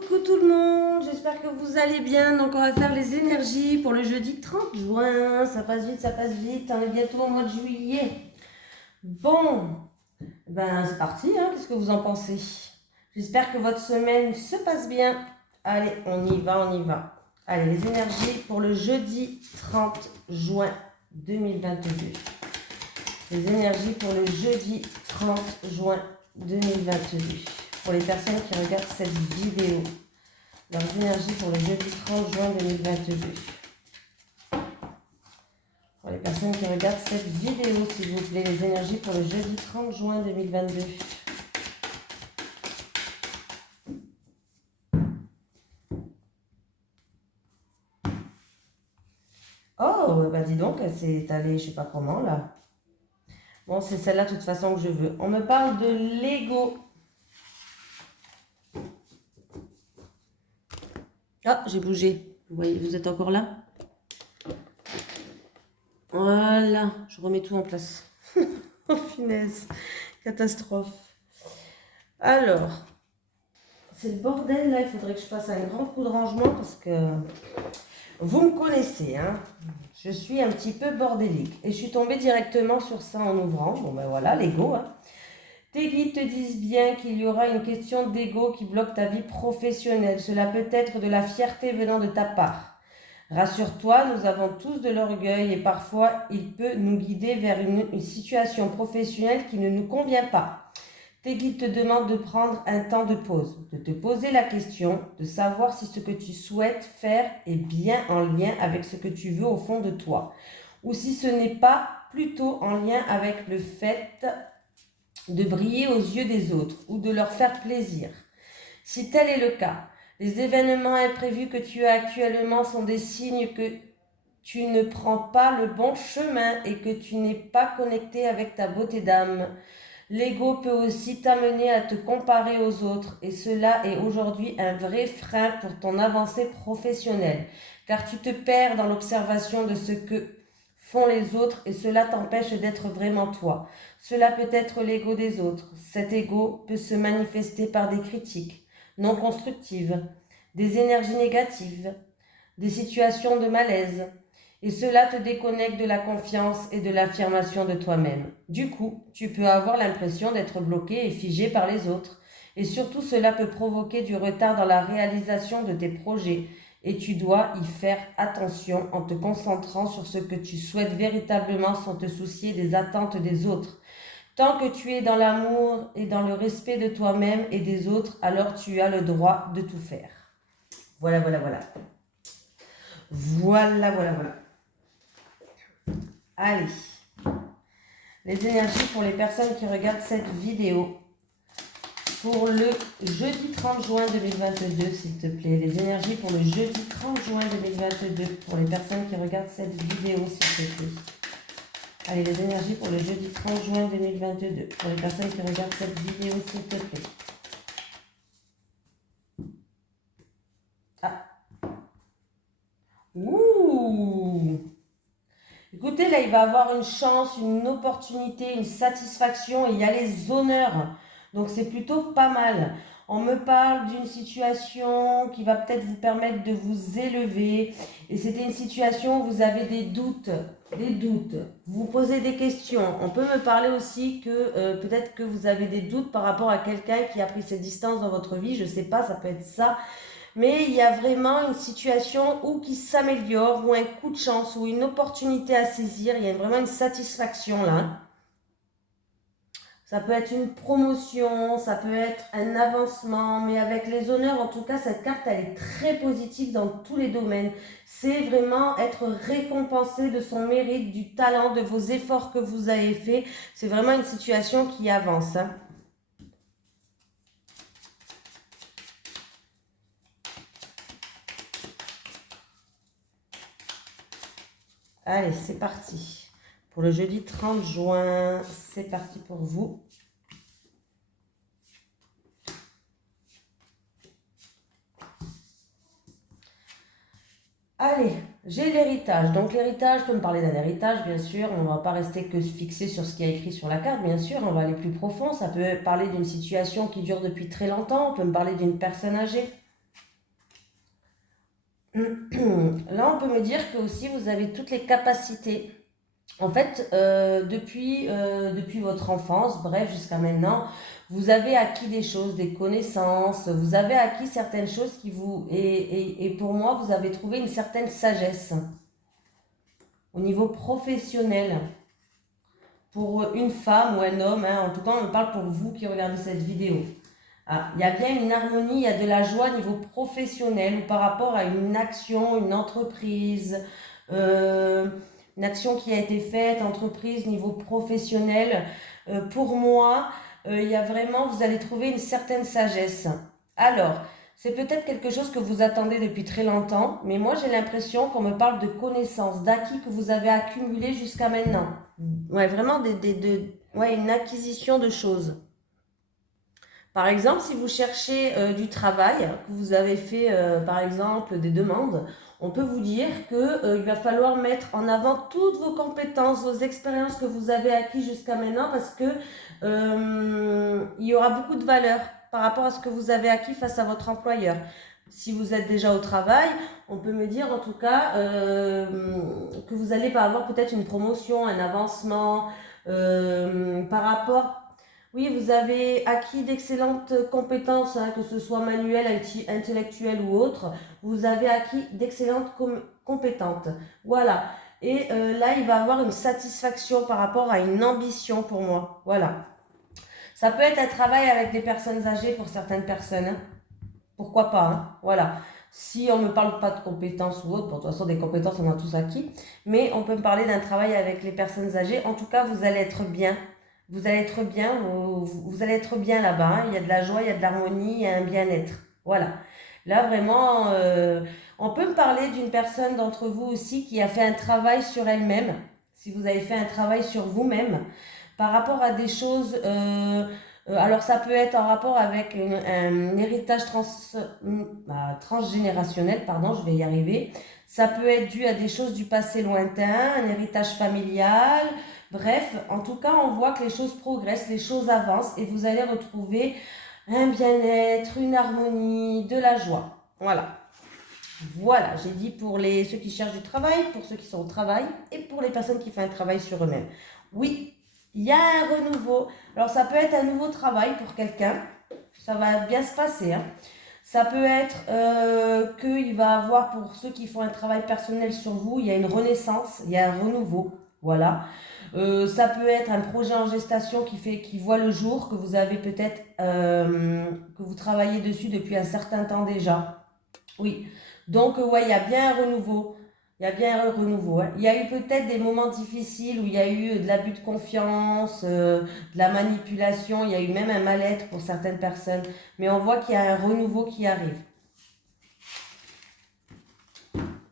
Coucou tout le monde, j'espère que vous allez bien. Donc on va faire les énergies pour le jeudi 30 juin. Ça passe vite, on est bientôt au mois de juillet. Bon, ben c'est parti, hein. Qu'est-ce que vous en pensez? J'espère que votre semaine se passe bien. Allez, on y va. Allez, les énergies pour le jeudi 30 juin 2022. Les énergies pour le jeudi 30 juin 2022. Pour les personnes qui regardent cette vidéo, leurs énergies pour le jeudi 30 juin 2022. Pour les personnes qui regardent cette vidéo, s'il vous plaît, les énergies pour le jeudi 30 juin 2022. Oh, bah dis donc, elle s'est allée, je sais pas comment là. Bon, c'est celle-là de toute façon que je veux. On me parle de l'ego. Ah, j'ai bougé. Vous voyez, vous êtes encore là? Voilà, je remets tout en place. Oh, finesse, catastrophe. Alors, c'est le bordel là, il faudrait que je fasse un grand coup de rangement parce que vous me connaissez, hein. Je suis un petit peu bordélique et je suis tombée directement sur ça en ouvrant. Bon ben voilà, l'ego, hein. Tes guides te disent bien qu'il y aura une question d'ego qui bloque ta vie professionnelle. Cela peut être de la fierté venant de ta part. Rassure-toi, nous avons tous de l'orgueil et parfois il peut nous guider vers une situation professionnelle qui ne nous convient pas. Tes guides te demandent de prendre un temps de pause, de te poser la question, de savoir si ce que tu souhaites faire est bien en lien avec ce que tu veux au fond de toi, ou si ce n'est pas plutôt en lien avec le fait de briller aux yeux des autres ou de leur faire plaisir. Si tel est le cas, les événements imprévus que tu as actuellement sont des signes que tu ne prends pas le bon chemin et que tu n'es pas connecté avec ta beauté d'âme. L'ego peut aussi t'amener à te comparer aux autres et cela est aujourd'hui un vrai frein pour ton avancée professionnelle car tu te perds dans l'observation de ce que font les autres et cela t'empêche d'être vraiment toi. Cela peut être l'ego des autres. Cet ego peut se manifester par des critiques non constructives, des énergies négatives, des situations de malaise. Et cela te déconnecte de la confiance et de l'affirmation de toi-même. Du coup, tu peux avoir l'impression d'être bloqué et figé par les autres. Et surtout, cela peut provoquer du retard dans la réalisation de tes projets. Et tu dois y faire attention en te concentrant sur ce que tu souhaites véritablement sans te soucier des attentes des autres. Tant que tu es dans l'amour et dans le respect de toi-même et des autres, alors tu as le droit de tout faire. Voilà. Allez, les énergies pour les personnes qui regardent cette vidéo pour le jeudi 30 juin 2022, s'il te plaît. Les énergies pour le jeudi 30 juin 2022 pour les personnes qui regardent cette vidéo, s'il te plaît. Allez, les énergies pour le jeudi 30 juin 2022 pour les personnes qui regardent cette vidéo, s'il te plaît. Ah. Ouh. Écoutez, là, il va avoir une chance, une opportunité, une satisfaction et il y a les honneurs. Donc, c'est plutôt pas mal. On me parle d'une situation qui va peut-être vous permettre de vous élever. Et c'était une situation où vous avez des doutes. Vous vous posez des questions. On peut me parler aussi que peut-être que vous avez des doutes par rapport à quelqu'un qui a pris ses distances dans votre vie. Je ne sais pas, ça peut être ça. Mais il y a vraiment une situation où qui s'améliore, ou un coup de chance, ou une opportunité à saisir. Il y a vraiment une satisfaction là. Ça peut être une promotion, ça peut être un avancement, mais avec les honneurs, en tout cas, cette carte, elle est très positive dans tous les domaines. C'est vraiment être récompensé de son mérite, du talent, de vos efforts que vous avez faits. C'est vraiment une situation qui avance, hein. Allez, c'est parti. Pour le jeudi 30 juin, c'est parti pour vous. Allez, j'ai l'héritage. Donc l'héritage, je peux me parler d'un héritage, bien sûr. On ne va pas rester que fixé sur ce qui est écrit sur la carte, bien sûr. On va aller plus profond. Ça peut parler d'une situation qui dure depuis très longtemps. On peut me parler d'une personne âgée. Là, on peut me dire que aussi vous avez toutes les capacités. En fait, depuis votre enfance, bref, jusqu'à maintenant, vous avez acquis des choses, des connaissances, vous avez acquis certaines choses qui vous... Et pour moi, vous avez trouvé une certaine sagesse au niveau professionnel. Pour une femme ou un homme, hein, en tout cas, on parle pour vous qui regardez cette vidéo. Ah, il y a bien une harmonie, il y a de la joie au niveau professionnel ou par rapport à une action, une entreprise, euh, une action qui a été faite, entreprise, niveau professionnel. Pour moi, il y a vraiment, vous allez trouver une certaine sagesse. Alors, c'est peut-être quelque chose que vous attendez depuis très longtemps, mais moi j'ai l'impression qu'on me parle de connaissances, d'acquis que vous avez accumulés jusqu'à maintenant. Ouais, vraiment ouais, une acquisition de choses. Par exemple, si vous cherchez du travail, que vous avez fait par exemple des demandes, on peut vous dire que il va falloir mettre en avant toutes vos compétences, vos expériences que vous avez acquises jusqu'à maintenant parce que il y aura beaucoup de valeur par rapport à ce que vous avez acquis face à votre employeur. Si vous êtes déjà au travail, on peut me dire en tout cas que vous allez avoir peut-être une promotion, un avancement par rapport. Oui, vous avez acquis d'excellentes compétences, hein, que ce soit manuelles, intellectuelles ou autres. Vous avez acquis d'excellentes compétences. Voilà. Et là, il va avoir une satisfaction par rapport à une ambition pour moi. Voilà. Ça peut être un travail avec des personnes âgées pour certaines personnes, hein. Pourquoi pas, hein. Voilà. Si on ne me parle pas de compétences ou autre, bon, de toute façon, des compétences, on a tous acquis. Mais on peut me parler d'un travail avec les personnes âgées. En tout cas, vous allez être bien. Vous allez être bien, vous allez être bien là-bas, hein. Il y a de la joie, il y a de l'harmonie, il y a un bien-être. Voilà. Là, vraiment, on peut me parler d'une personne d'entre vous aussi qui a fait un travail sur elle-même. Si vous avez fait un travail sur vous-même, par rapport à des choses... alors ça peut être en rapport avec un héritage transgénérationnel, pardon, je vais y arriver. Ça peut être dû à des choses du passé lointain, un héritage familial. Bref, en tout cas, on voit que les choses progressent, les choses avancent et vous allez retrouver un bien-être, une harmonie, de la joie. Voilà. Voilà, j'ai dit pour ceux qui cherchent du travail, pour ceux qui sont au travail et pour les personnes qui font un travail sur eux-mêmes. Oui, il y a un renouveau. Alors ça peut être un nouveau travail pour quelqu'un. Ça va bien se passer, hein. Ça peut être qu'il va avoir, pour ceux qui font un travail personnel sur vous, il y a une renaissance, il y a un renouveau. Voilà. Ça peut être un projet en gestation qui voit le jour, que vous avez peut-être, que vous travaillez dessus depuis un certain temps déjà. Oui. Donc, ouais, il y a bien un renouveau. Il y a bien un renouveau, hein. Il y a eu peut-être des moments difficiles où il y a eu de l'abus de confiance, de la manipulation, il y a eu même un mal-être pour certaines personnes. Mais on voit qu'il y a un renouveau qui arrive.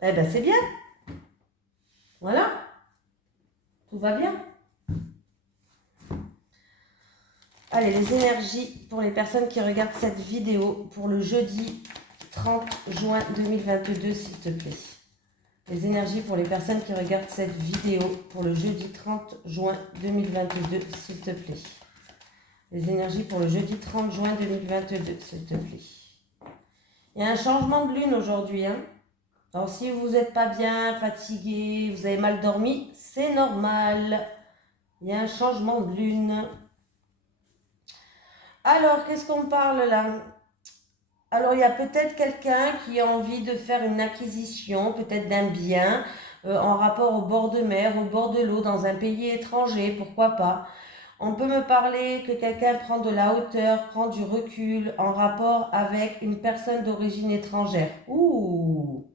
Eh ben, c'est bien. Voilà. Tout va bien. Allez, les énergies pour les personnes qui regardent cette vidéo pour le jeudi 30 juin 2022, s'il te plaît. Les énergies pour les personnes qui regardent cette vidéo pour le jeudi 30 juin 2022, s'il te plaît. Les énergies pour le jeudi 30 juin 2022, s'il te plaît. Il y a un changement de lune aujourd'hui, hein. Alors si vous n'êtes pas bien, fatigué, vous avez mal dormi, c'est normal. Il y a un changement de lune. Alors, qu'est-ce qu'on parle là? Alors, il y a peut-être quelqu'un qui a envie de faire une acquisition, peut-être d'un bien, en rapport au bord de mer, au bord de l'eau, dans un pays étranger, pourquoi pas. On peut me parler que quelqu'un prend de la hauteur, prend du recul en rapport avec une personne d'origine étrangère. Ouh!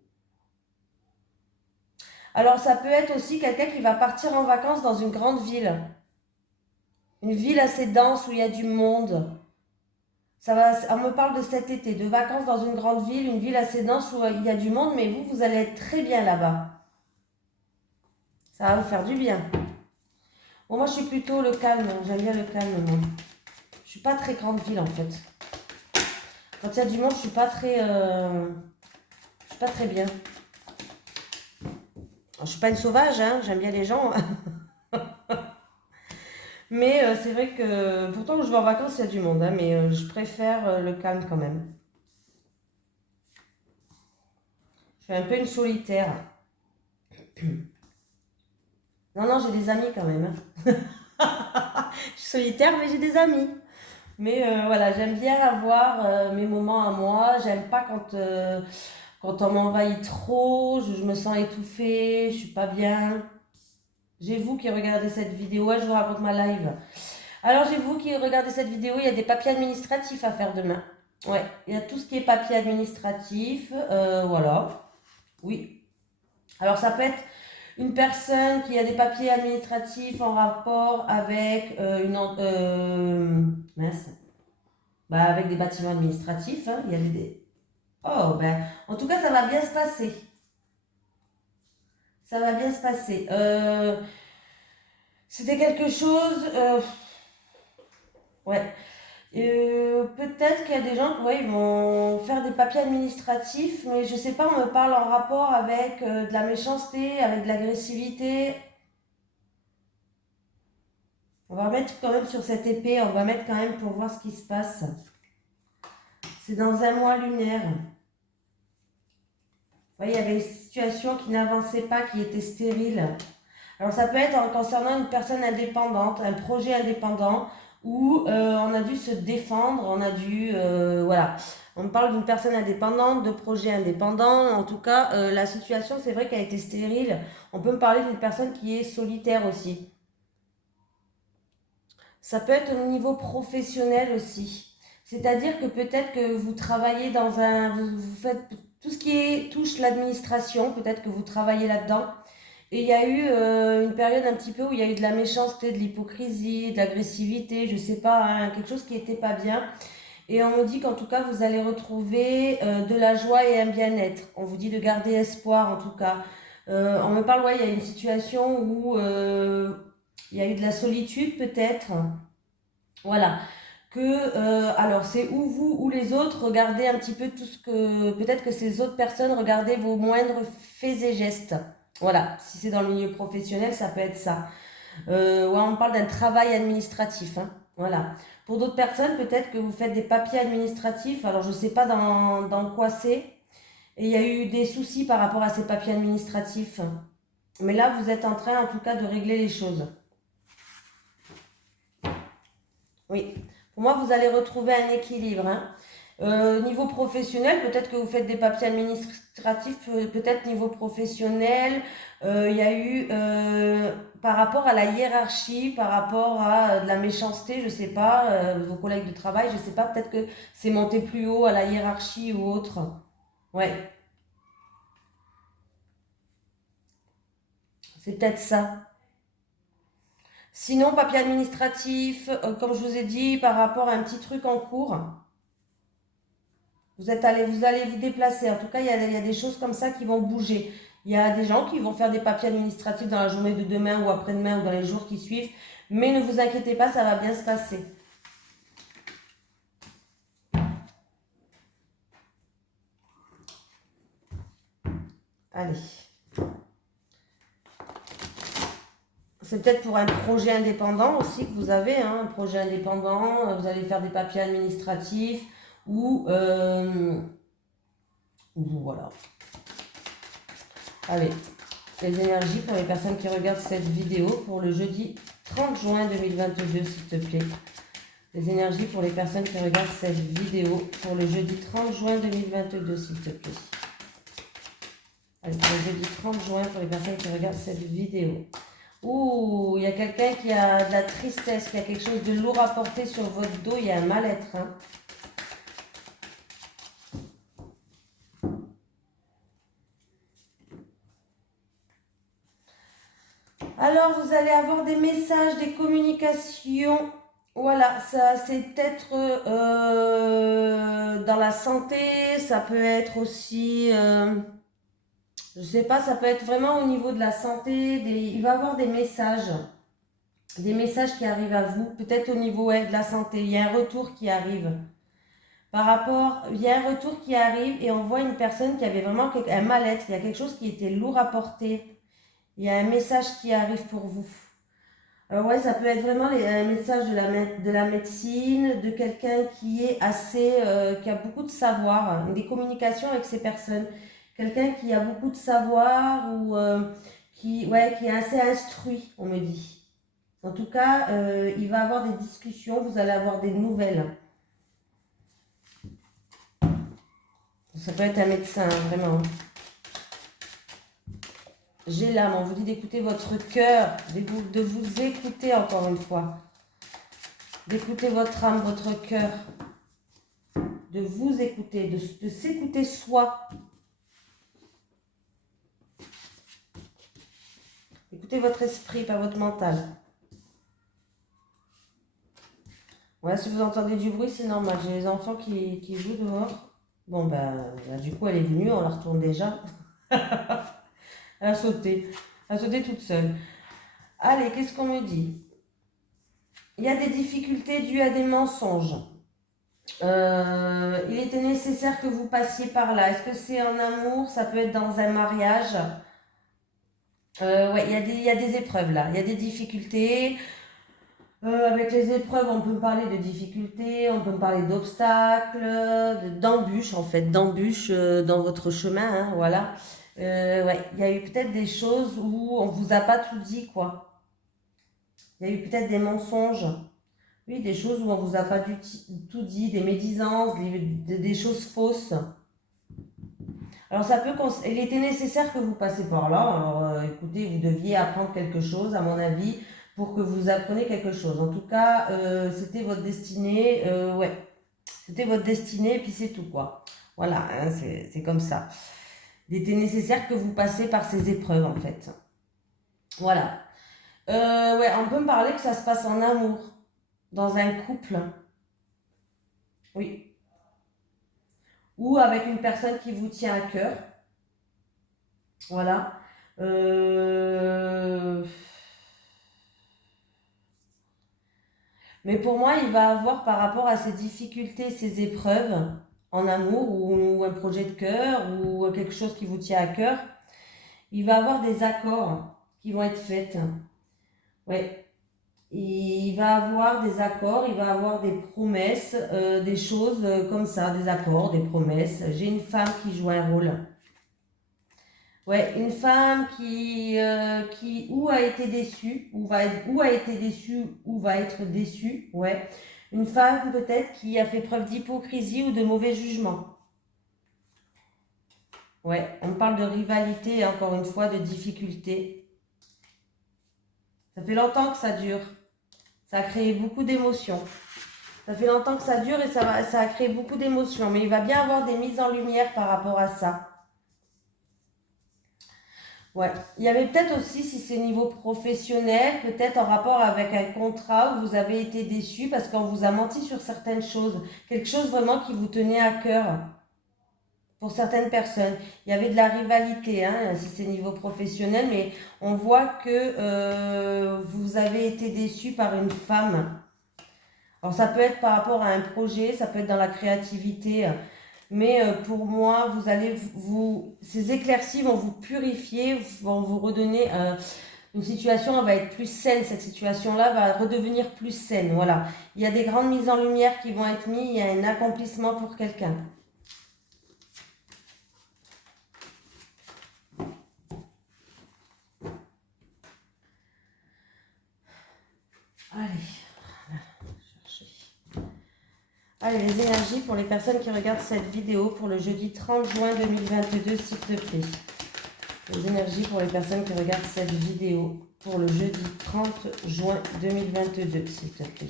Alors, ça peut être aussi quelqu'un qui va partir en vacances dans une grande ville. Une ville assez dense où il y a du monde. On me parle de cet été, de vacances dans une grande ville, une ville assez dense où il y a du monde, mais vous allez être très bien là-bas. Ça va vous faire du bien. Bon, moi, je suis plutôt le calme. J'aime bien le calme, moi. Je suis pas très grande ville, en fait. Quand il y a du monde, je suis pas très... je suis pas très bien. Je suis pas une sauvage, hein. J'aime bien les gens. Mais c'est vrai que... Pourtant, je vais en vacances, il y a du monde, hein, mais je préfère le calme quand même. suis un peu une solitaire. Non, non, j'ai des amis quand même. Je suis solitaire, mais j'ai des amis. Mais voilà, j'aime bien avoir mes moments à moi. J'aime pas quand on m'envahit trop, je me sens étouffée, je suis pas bien. J'ai vous qui regardez cette vidéo, ouais, je vous raconte ma live. Alors j'ai vous qui regardez cette vidéo, il y a des papiers administratifs à faire demain. Ouais, il y a tout ce qui est papier administratif, voilà. Oui. Alors ça peut être une personne qui a des papiers administratifs en rapport avec mince. Bah, avec des bâtiments administratifs, hein, il y a des... Oh, ben, en tout cas, ça va bien se passer. Ça va bien se passer. C'était quelque chose... ouais. Peut-être qu'il y a des gens, ouais, ils vont faire des papiers administratifs, mais je sais pas, on me parle en rapport avec de la méchanceté, avec de l'agressivité. On va remettre quand même sur cette épée, on va mettre quand même pour voir ce qui se passe. C'est dans un mois lunaire. Ouais, il y avait une situation qui n'avançait pas, qui était stérile. Alors ça peut être en concernant une personne indépendante, un projet indépendant, où on a dû se défendre, on a dû... voilà. On parle d'une personne indépendante, de projet indépendant. En tout cas, la situation, c'est vrai qu'elle a été stérile. On peut me parler d'une personne qui est solitaire aussi. Ça peut être au niveau professionnel aussi. C'est-à-dire que peut-être que vous travaillez dans un... Vous faites tout ce qui touche l'administration, peut-être que vous travaillez là-dedans. Et il y a eu une période un petit peu où il y a eu de la méchanceté, de l'hypocrisie, de l'agressivité, je sais pas, hein, quelque chose qui n'était pas bien. Et on me dit qu'en tout cas, vous allez retrouver de la joie et un bien-être. On vous dit de garder espoir en tout cas. On me parle, ouais, il y a une situation où il y a eu de la solitude peut-être. Voilà. Alors c'est ou vous ou les autres, regardez un petit peu tout ce que, peut-être que ces autres personnes, regardez vos moindres faits et gestes. Voilà, si c'est dans le milieu professionnel, ça peut être ça. Ouais, on parle d'un travail administratif, hein. Voilà. Pour d'autres personnes, peut-être que vous faites des papiers administratifs, alors je ne sais pas dans quoi c'est, et il y a eu des soucis par rapport à ces papiers administratifs. Mais là, vous êtes en train, en tout cas, de régler les choses. Oui. Pour moi, vous allez retrouver un équilibre, hein. Niveau professionnel, peut-être que vous faites des papiers administratifs, peut-être niveau professionnel, il y a eu par rapport à la hiérarchie, par rapport à de la méchanceté, je sais pas, vos collègues de travail, je sais pas, peut-être que c'est monté plus haut à la hiérarchie ou autre. Ouais, c'est peut-être ça. Sinon, papier administratif, comme je vous ai dit, par rapport à un petit truc en cours. Vous allez vous déplacer. En tout cas, il y a des choses comme ça qui vont bouger. Il y a des gens qui vont faire des papiers administratifs dans la journée de demain ou après-demain ou dans les jours qui suivent. Mais ne vous inquiétez pas, ça va bien se passer. Allez. C'est peut-être pour un projet indépendant aussi que vous avez, hein, un projet indépendant. Vous allez faire des papiers administratifs ou voilà. Allez, les énergies pour les personnes qui regardent cette vidéo pour le jeudi 30 juin 2022, s'il te plaît. Les énergies pour les personnes qui regardent cette vidéo pour le jeudi 30 juin 2022, s'il te plaît. Allez, pour le jeudi 30 juin pour les personnes qui regardent cette vidéo. Ouh, il y a quelqu'un qui a de la tristesse, qui a quelque chose de lourd à porter sur votre dos, il y a un mal-être, hein. Alors, vous allez avoir des messages, des communications. Voilà, ça c'est peut-être dans la santé, ça peut être aussi, je sais pas, ça peut être vraiment au niveau de la santé. Il va y avoir des messages qui arrivent à vous, peut-être au niveau ouais, de la santé. Il y a un retour qui arrive. Il y a un retour qui arrive et on voit une personne qui avait vraiment un mal-être. Il y a quelque chose qui était lourd à porter. Il y a un message qui arrive pour vous. Alors ouais, ça peut être vraiment un message de la médecine, de quelqu'un qui est assez, qui a beaucoup de savoir, hein, des communications avec ces personnes. quelqu'un qui a beaucoup de savoir ou qui est assez instruit, on me dit. En tout cas, il va avoir des discussions, vous allez avoir des nouvelles. Ça peut être un médecin, vraiment. J'ai l'âme, on vous dit d'écouter votre cœur, de vous écouter encore une fois. D'écouter votre âme, votre cœur. De vous écouter, de s'écouter soi. Écoutez votre esprit, pas votre mental. Ouais, si vous entendez du bruit, c'est normal. J'ai les enfants qui jouent dehors. Bon, du coup, elle est venue, on la retourne déjà. Elle a sauté. Elle a sauté toute seule. Allez, qu'est-ce qu'on me dit? Il y a des difficultés dues à des mensonges. Il était nécessaire que vous passiez par là. Est-ce que c'est en amour? Ça peut être dans un mariage. Ouais, il y a des épreuves là. Il y a des difficultés. Avec les épreuves, on peut parler de difficultés, on peut parler d'obstacles, d'embûches en fait, d'embûches dans votre chemin, hein, voilà. Ouais, il y a eu peut-être des choses où on vous a pas tout dit, quoi. Il y a eu peut-être des mensonges. Oui, des choses où on vous a pas tout dit, des médisances, des choses fausses. Alors ça peut, il était nécessaire que vous passiez par là. Alors écoutez, vous deviez apprendre quelque chose, à mon avis, pour que vous appreniez quelque chose. En tout cas, c'était votre destinée, ouais. C'était votre destinée et puis c'est tout, quoi. Voilà, hein, c'est comme ça. Il était nécessaire que vous passiez par ces épreuves, en fait. Voilà. Ouais, on peut me parler que ça se passe en amour, dans un couple. Oui. Ou avec une personne qui vous tient à cœur. Voilà. Mais pour moi, il va avoir par rapport à ces difficultés, ces épreuves en amour ou un projet de cœur ou quelque chose qui vous tient à cœur, il va avoir des accords qui vont être faits. Ouais. Il va avoir des accords, il va avoir des promesses, des choses comme ça, des accords, des promesses. J'ai une femme qui joue un rôle. Ouais, une femme qui ou a été déçue, ou a été déçue, ou va être déçue, ouais. Une femme peut-être qui a fait preuve d'hypocrisie ou de mauvais jugement. Ouais, on parle de rivalité, encore une fois, de difficulté. Ça fait longtemps que ça dure. Ça a créé beaucoup d'émotions. Ça fait longtemps que ça dure et ça a créé beaucoup d'émotions. Mais il va bien avoir des mises en lumière par rapport à ça. Ouais. Il y avait peut-être aussi, si c'est niveau professionnel, peut-être en rapport avec un contrat où vous avez été déçu parce qu'on vous a menti sur certaines choses. Quelque chose vraiment qui vous tenait à cœur pour certaines personnes. Il y avait de la rivalité, hein, si c'est niveau professionnel, mais on voit que vous avez été déçu par une femme. Alors ça peut être par rapport à un projet, ça peut être dans la créativité. Mais pour moi, ces éclaircies vont vous purifier, vont vous redonner une situation, elle va être plus saine. Cette situation-là va redevenir plus saine. Voilà. Il y a des grandes mises en lumière qui vont être mises. Il y a un accomplissement pour quelqu'un. Allez. Allez, les énergies pour les personnes qui regardent cette vidéo pour le jeudi 30 juin 2022, s'il te plaît. Les énergies pour les personnes qui regardent cette vidéo pour le jeudi 30 juin 2022, s'il te plaît.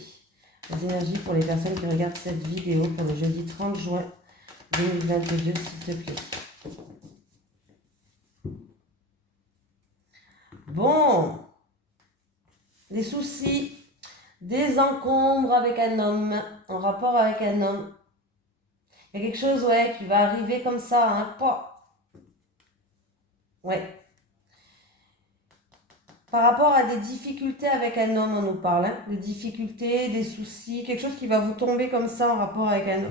Les énergies pour les personnes qui regardent cette vidéo pour le jeudi 30 juin 2022, s'il te plaît. Bon. Des soucis, des encombres avec un homme, en rapport avec un homme. Il y a quelque chose, ouais, qui va arriver comme ça, hein. Ouais. Par rapport à des difficultés avec un homme, on nous parle, hein. Des difficultés, des soucis, quelque chose qui va vous tomber comme ça en rapport avec un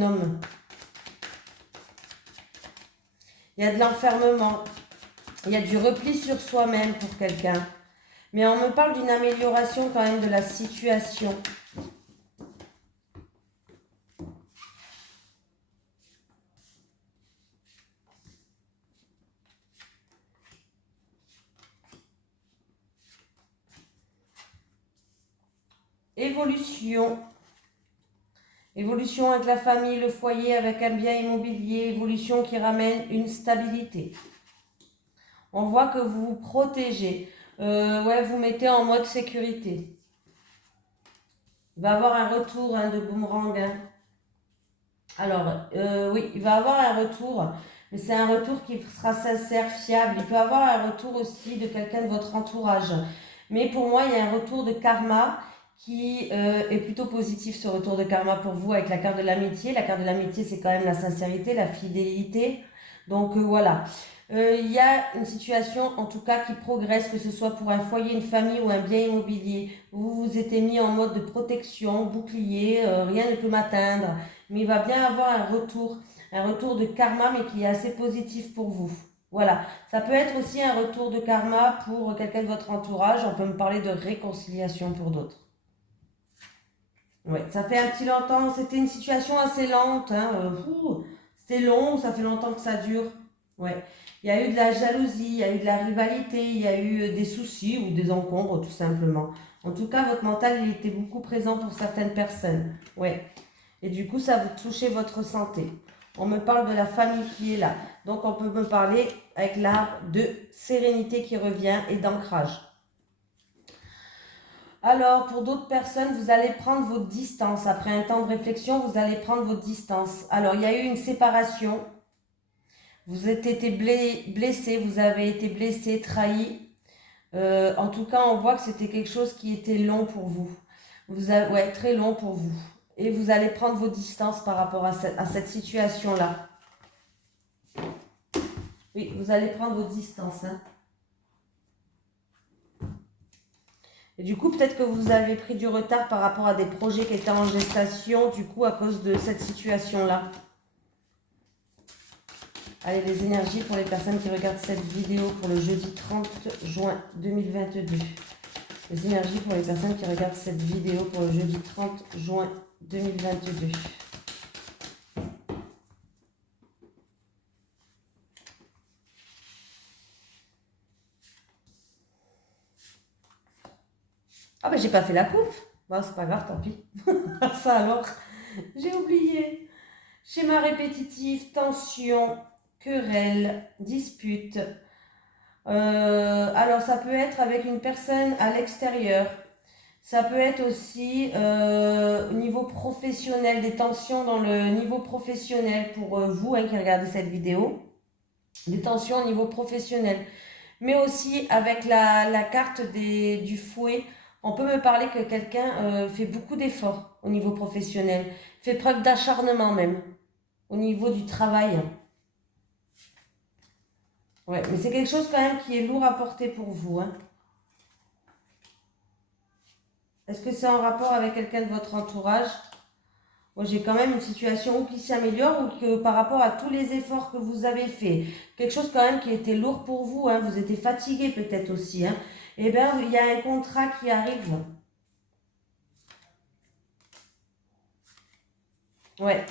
homme. Il y a de l'enfermement. Il y a du repli sur soi-même pour quelqu'un. Mais on me parle d'une amélioration quand même de la situation. évolution. Évolution avec la famille, le foyer, avec un bien immobilier. Évolution qui ramène une stabilité. On voit que vous vous protégez. Ouais, vous mettez en mode sécurité. Il va y avoir un retour de boomerang. Alors, oui, il va y avoir un retour. Mais c'est un retour qui sera sincère, fiable. Il peut y avoir un retour aussi de quelqu'un de votre entourage. Mais pour moi, il y a un retour de karma qui est plutôt positif, ce retour de karma pour vous avec la carte de l'amitié. La carte de l'amitié, c'est quand même la sincérité, la fidélité. Donc voilà. Il y a une situation en tout cas qui progresse, que ce soit pour un foyer, une famille ou un bien immobilier. Vous vous êtes mis en mode de protection, bouclier, rien ne peut m'atteindre. Mais il va bien avoir un retour de karma, mais qui est assez positif pour vous. Voilà, ça peut être aussi un retour de karma pour quelqu'un de votre entourage. On peut me parler de réconciliation pour d'autres. Ouais, ça fait un petit longtemps, c'était une situation assez lente. C'était long, ça fait longtemps que ça dure. Ouais, il y a eu de la jalousie, il y a eu de la rivalité, il y a eu des soucis ou des encombres tout simplement. En tout cas, votre mental, il était beaucoup présent pour certaines personnes. Ouais. Et du coup, ça va toucher votre santé. On me parle de la famille qui est là. Donc, on peut me parler avec l'arbre de sérénité qui revient et d'ancrage. Alors, pour d'autres personnes, vous allez prendre votre distance. Après un temps de réflexion, vous allez prendre votre distance. Alors, il y a eu une séparation. Vous avez été blessé, vous avez été blessé, trahi. En tout cas, on voit que c'était quelque chose qui était long pour vous. Ouais, très long pour vous. Et vous allez prendre vos distances par rapport à cette situation-là. Oui, vous allez prendre vos distances. Et du coup, peut-être que vous avez pris du retard par rapport à des projets qui étaient en gestation, du coup, à cause de cette situation-là. Allez, les énergies pour les personnes qui regardent cette vidéo pour le jeudi 30 juin 2022. Les énergies pour les personnes qui regardent cette vidéo pour le jeudi 30 juin 2022. Ah ben j'ai pas fait la coupe. Bon, c'est pas grave, tant pis. Ça alors, j'ai oublié. Schéma répétitif, tension, querelle, dispute. Alors ça peut être avec une personne à l'extérieur. Ça peut être aussi au niveau professionnel, des tensions dans le niveau professionnel pour vous qui regardez cette vidéo. Des tensions au niveau professionnel. Mais aussi avec la carte du fouet, on peut me parler que quelqu'un fait beaucoup d'efforts au niveau professionnel, fait preuve d'acharnement même, au niveau du travail. Ouais, mais c'est quelque chose quand même qui est lourd à porter pour vous. Est-ce que c'est en rapport avec quelqu'un de votre entourage? Moi, j'ai quand même une situation qui s'améliore ou que par rapport à tous les efforts que vous avez faits, quelque chose quand même qui était lourd pour vous, vous étiez fatigué peut-être aussi. Eh bien, il y a un contrat qui arrive. Ouais.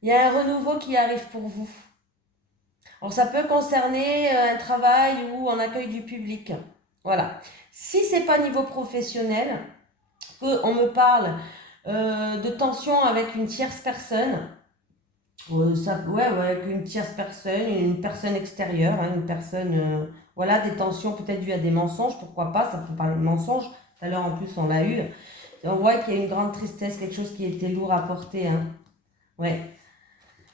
Il y a un renouveau qui arrive pour vous. Alors, ça peut concerner un travail ou en accueil du public. Voilà. Si c'est pas niveau professionnel, qu'on me parle de tension avec une tierce personne, avec une tierce personne, une personne extérieure, une personne, voilà, des tensions peut-être dues à des mensonges, pourquoi pas, ça peut parler de mensonges. Tout à l'heure en plus on l'a eu. On voit qu'il y a une grande tristesse, quelque chose qui était lourd à porter. Ouais.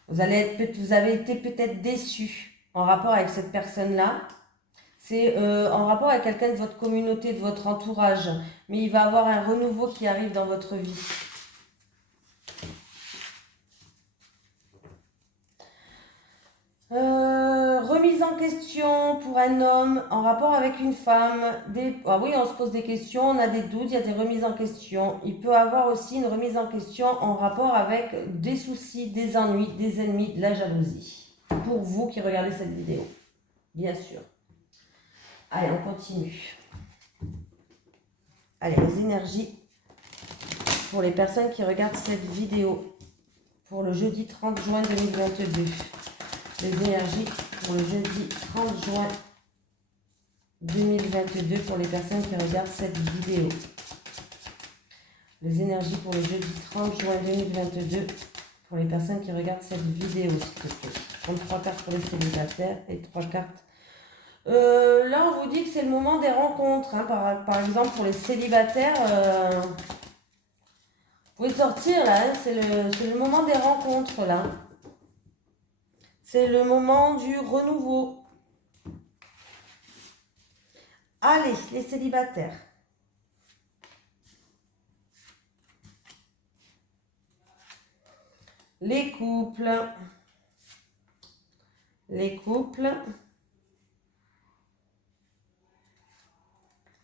Vous avez été peut-être déçu en rapport avec cette personne-là. C'est en rapport avec quelqu'un de votre communauté, de votre entourage. Mais il va y avoir un renouveau qui arrive dans votre vie. Remise en question pour un homme en rapport avec une femme. Ah oui, on se pose des questions, on a des doutes, il y a des remises en question. Il peut y avoir aussi une remise en question en rapport avec des soucis, des ennuis, des ennemis, de la jalousie. Pour vous qui regardez cette vidéo, bien sûr. Allez, on continue. Allez, les énergies pour les personnes qui regardent cette vidéo pour le jeudi 30 juin 2022. Les énergies pour le jeudi 30 juin 2022 pour les personnes qui regardent cette vidéo. Les énergies pour le jeudi 30 juin 2022 pour les personnes qui regardent cette vidéo, s'il te plaît. 33 cartes pour les célibataires et 3 cartes. Là, on vous dit que c'est le moment des rencontres. Hein. Par exemple, pour les célibataires, vous pouvez sortir là. Hein. C'est le moment des rencontres là. C'est le moment du renouveau. Allez, les célibataires. Les couples. Les couples.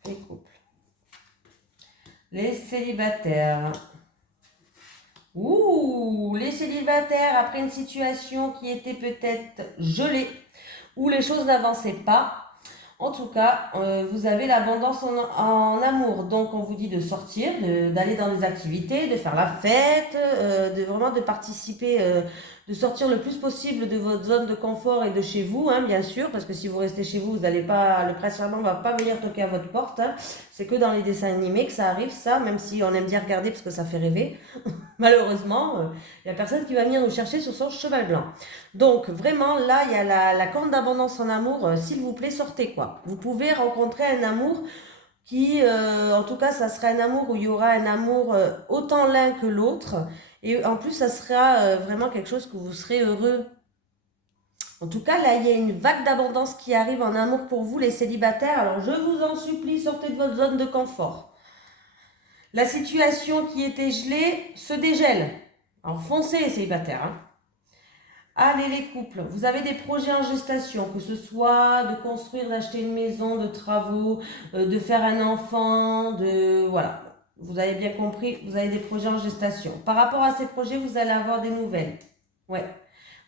Les couples. Les célibataires. Ouh, les célibataires, après une situation qui était peut-être gelée, où les choses n'avançaient pas. En tout cas, vous avez l'abondance en amour. Donc, on vous dit de sortir, d'aller dans des activités, de faire la fête, de participer, de sortir le plus possible de votre zone de confort et de chez vous, hein, bien sûr, parce que si vous restez chez vous, vous n'allez pas, le prince charmant ne va pas venir toquer à votre porte. Hein. C'est que dans les dessins animés que ça arrive, ça, même si on aime bien regarder parce que ça fait rêver. Malheureusement, il n'y a personne qui va venir nous chercher sur son cheval blanc. Donc, vraiment, là, il y a la corne d'abondance en amour. S'il vous plaît, sortez, quoi. Vous pouvez rencontrer un amour qui, en tout cas, ça sera un amour où il y aura un amour autant l'un que l'autre. Et en plus, ça sera vraiment quelque chose que vous serez heureux. En tout cas, là, il y a une vague d'abondance qui arrive en amour pour vous, les célibataires. Alors, je vous en supplie, sortez de votre zone de confort. La situation qui était gelée se dégèle. Alors, foncez, les célibataires. Hein. Allez, les couples, vous avez des projets en gestation, que ce soit de construire, d'acheter une maison, de travaux, de faire un enfant, voilà. Vous avez bien compris, vous avez des projets en gestation. Par rapport à ces projets, vous allez avoir des nouvelles. Ouais.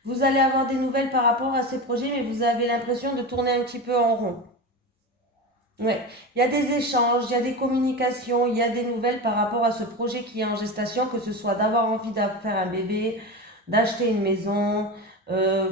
Vous allez avoir des nouvelles par rapport à ces projets, mais vous avez l'impression de tourner un petit peu en rond. Ouais, il y a des échanges, il y a des communications, il y a des nouvelles par rapport à ce projet qui est en gestation, que ce soit d'avoir envie de faire un bébé, d'acheter une maison, euh,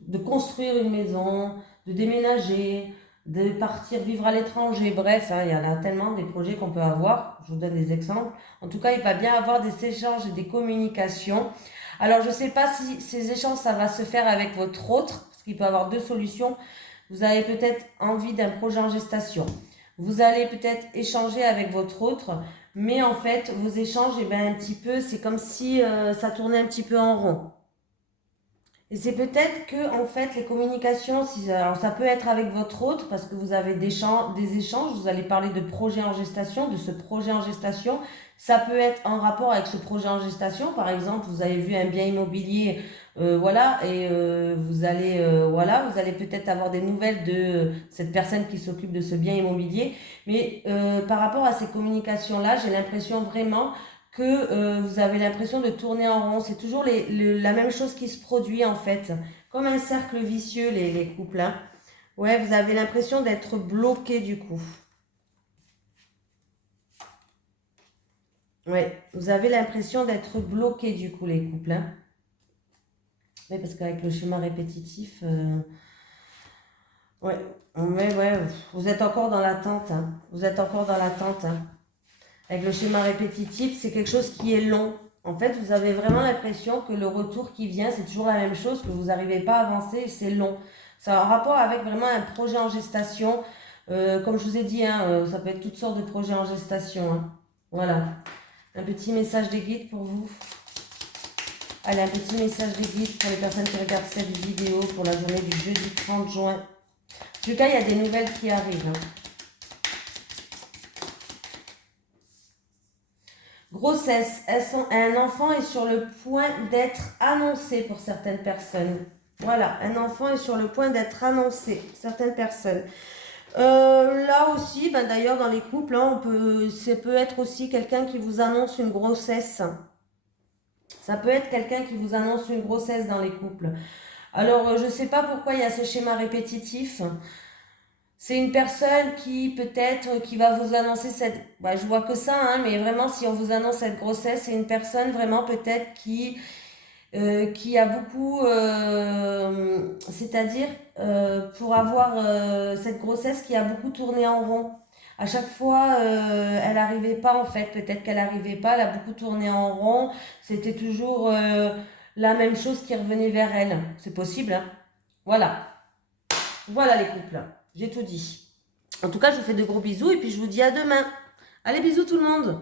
de construire une maison, de déménager, de partir vivre à l'étranger. Bref, hein, il y en a tellement des projets qu'on peut avoir. Je vous donne des exemples. En tout cas, il va bien avoir des échanges et des communications. Alors, je ne sais pas si ces échanges, ça va se faire avec votre autre, parce qu'il peut y avoir deux solutions. Vous avez peut-être envie d'un projet en gestation. Vous allez peut-être échanger avec votre autre, mais en fait, vos échanges, eh ben, un petit peu, c'est comme si ça tournait un petit peu en rond. Et c'est peut-être que, en fait, les communications, alors ça peut être avec votre autre, parce que vous avez des échanges, vous allez parler de projet en gestation, de ce projet en gestation. Ça peut être en rapport avec ce projet en gestation. Par exemple, vous avez vu un bien immobilier, voilà, et voilà, vous allez peut-être avoir des nouvelles de cette personne qui s'occupe de ce bien immobilier. Mais par rapport à ces communications-là, j'ai l'impression vraiment que vous avez l'impression de tourner en rond. C'est toujours la même chose qui se produit en fait. Comme un cercle vicieux, les couples. Hein. Ouais, vous avez l'impression d'être bloqué du coup. Ouais, vous avez l'impression d'être bloqué du coup, les couples. Hein. Oui, parce qu'avec le schéma répétitif, ouais, vous êtes encore dans l'attente. Hein. Vous êtes encore dans l'attente. Hein. Avec le schéma répétitif, c'est quelque chose qui est long. En fait, vous avez vraiment l'impression que le retour qui vient, c'est toujours la même chose, que vous n'arrivez pas à avancer et c'est long. Ça a un rapport avec vraiment un projet en gestation. Comme je vous ai dit, hein, ça peut être toutes sortes de projets en gestation. Hein. Voilà. Un petit message des guides pour vous. Allez, un petit message des guides pour les personnes qui regardent cette vidéo pour la journée du jeudi 30 juin. En tout cas, il y a des nouvelles qui arrivent. Hein. Grossesse, un enfant est sur le point d'être annoncé pour certaines personnes. Voilà, un enfant est sur le point d'être annoncé, certaines personnes. Là aussi, ben d'ailleurs dans les couples, hein, ça peut être aussi quelqu'un qui vous annonce une grossesse. Ça peut être quelqu'un qui vous annonce une grossesse dans les couples. Alors, je ne sais pas pourquoi il y a ce schéma répétitif. C'est une personne qui peut-être qui va vous annoncer cette... Bah, je vois que ça, hein, mais vraiment si on vous annonce cette grossesse, c'est une personne vraiment peut-être qui a beaucoup... c'est-à-dire pour avoir cette grossesse qui a beaucoup tourné en rond. À chaque fois, elle n'arrivait pas en fait. Peut-être qu'elle n'arrivait pas. Elle a beaucoup tourné en rond. C'était toujours la même chose qui revenait vers elle. C'est possible, hein. Voilà. Voilà les couples. J'ai tout dit. En tout cas, je vous fais de gros bisous et puis je vous dis à demain. Allez, bisous tout le monde.